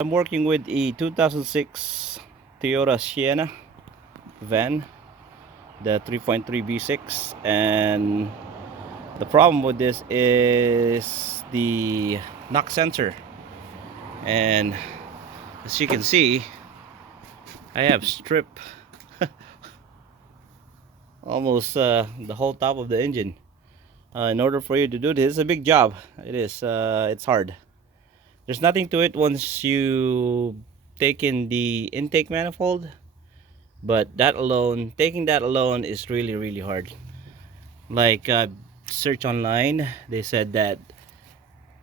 I'm working with a 2006 Toyota Sienna van, the 3.3 V6, and the problem with this is the knock sensor. And as you can see, I have stripped almost the whole top of the engine. In order for you to do this, it's a big job. It is. It's hard. There's nothing to it once you take in the intake manifold. But that alone, taking that alone is really hard. Like search online, they said that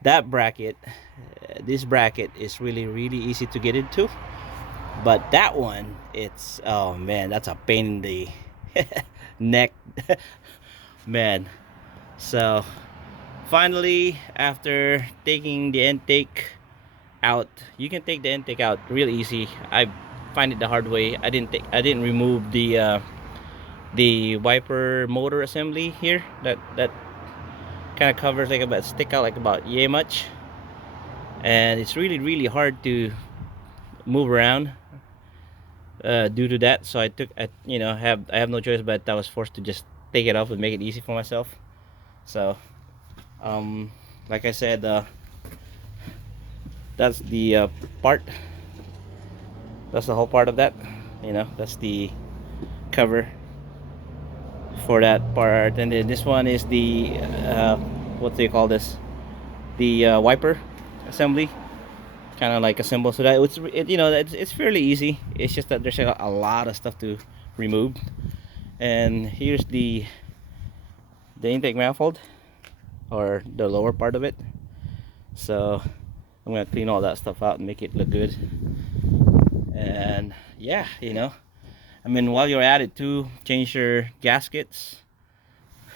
that bracket, this bracket is really easy to get into. But that one, it's, oh man, that's a pain in the neck, man. So finally, after taking the intake out, you can take the intake out real easy. I find it the hard way. I didn't remove the wiper motor assembly here that kind of covers like about stick out like about yay much, and it's really hard to move around due to that. So I have no choice, but I was forced to just take it off and make it easy for myself. So like I said, that's the part, that's the whole part of that, that's the cover for that part. And then this one is the what do you call this, the wiper assembly, kind of like assemble. So that it's fairly easy. It's just that there's a lot of stuff to remove. And here's the intake manifold, or the lower part of it. So I'm gonna clean all that stuff out and make it look good. And yeah, I mean, while you're at it too, change your gaskets.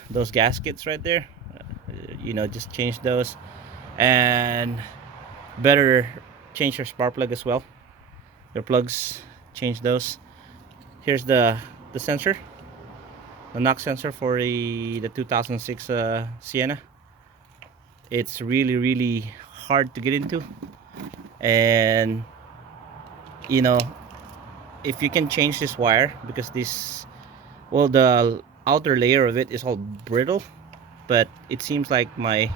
Those gaskets right there, just change those. And better change your spark plug as well. Your plugs, change those. Here's the sensor, the knock sensor for the 2006 Sienna. It's really hard to get into. And if you can change this wire, because the outer layer of it is all brittle, but it seems like my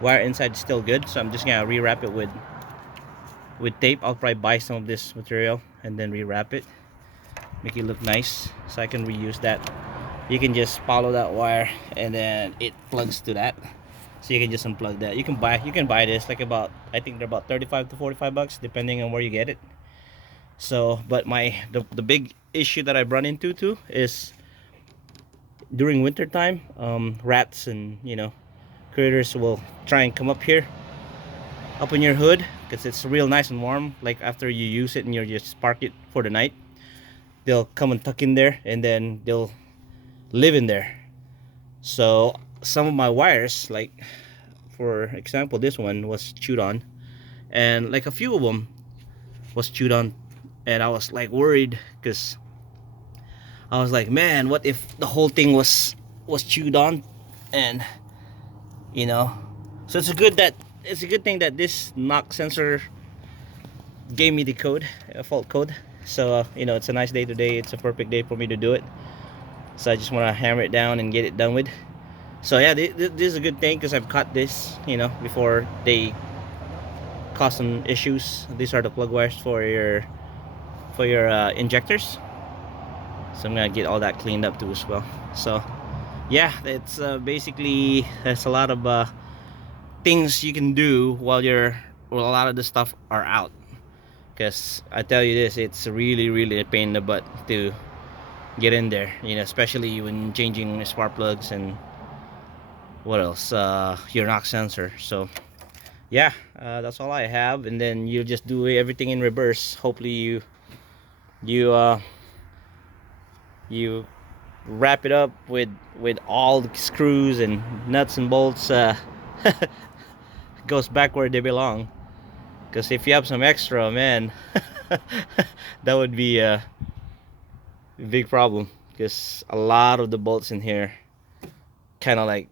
wire inside is still good. So I'm just gonna rewrap it with tape. I'll probably buy some of this material and then rewrap it, make it look nice, so I can reuse that. You can just follow that wire and then it plugs to that, so you can just unplug that. You can buy this like about, I think they're about 35 to 45 bucks depending on where you get it. So but the big issue that I've run into too is during winter time, rats and critters will try and come up here, up in your hood, because it's real nice and warm. Like after you use it and you just park it for the night, they'll come and tuck in there and then they'll live in there. So some of my wires, like for example this one, was chewed on, and like a few of them was chewed on. And I was like worried, because I was like, man, what if the whole thing was chewed on? And so it's a good thing that this knock sensor gave me the code, fault code. So it's a nice day today. It's a perfect day for me to do it. So I just want to hammer it down and get it done with. So yeah, this is a good thing, because I've caught this before they cause some issues. These are the plug wires for your injectors. So I'm gonna get all that cleaned up too as well. So yeah, it's basically, there's a lot of things you can do while a lot of the stuff are out. Because I tell you this, it's really a pain in the butt to get in there, especially when changing spark plugs and what else, your knock sensor. So yeah, that's all I have. And then you just do everything in reverse. Hopefully you wrap it up with all the screws and nuts and bolts, goes back where they belong. Because if you have some extra, man, that would be a big problem, because a lot of the bolts in here kind of like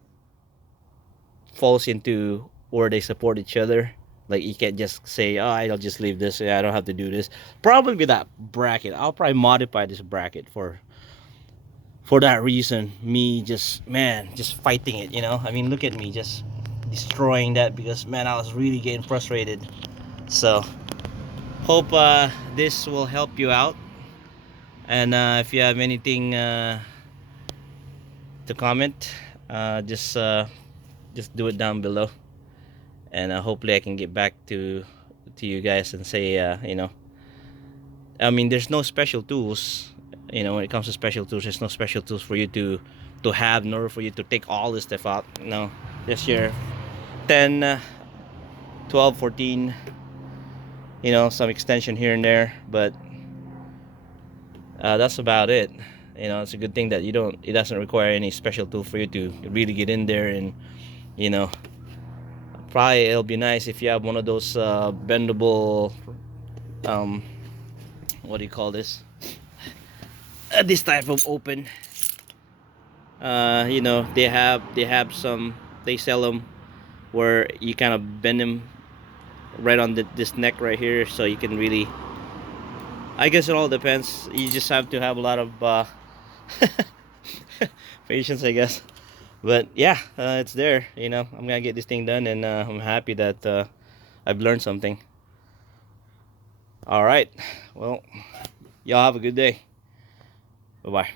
falls into where they support each other, Like you can't just say, oh, I'll just leave this. Yeah, I don't have to do this. Probably that bracket. I'll probably modify this bracket for that reason. Me just, man, just fighting it. I mean, look at me just destroying that because, man, I was really getting frustrated. So hope this will help you out. And if you have anything to comment, just do it down below, and hopefully I can get back to you guys and say, I mean, there's no special tools. When it comes to special tools, there's no special tools for you to have, nor for you to take all this stuff out. No, just your 10, 12, 14. Some extension here and there, but that's about it. It's a good thing that it doesn't require any special tool for you to really get in there. And you know probably it'll be nice if you have one of those bendable, um what do you call this type of open. They have some, they sell them where you kind of bend them right on this neck right here, so you can really, I guess it all depends. You just have to have a lot of patience, I guess. But yeah, it's there. I'm gonna get this thing done, and I'm happy that I've learned something. All right, well, y'all have a good day. Bye bye.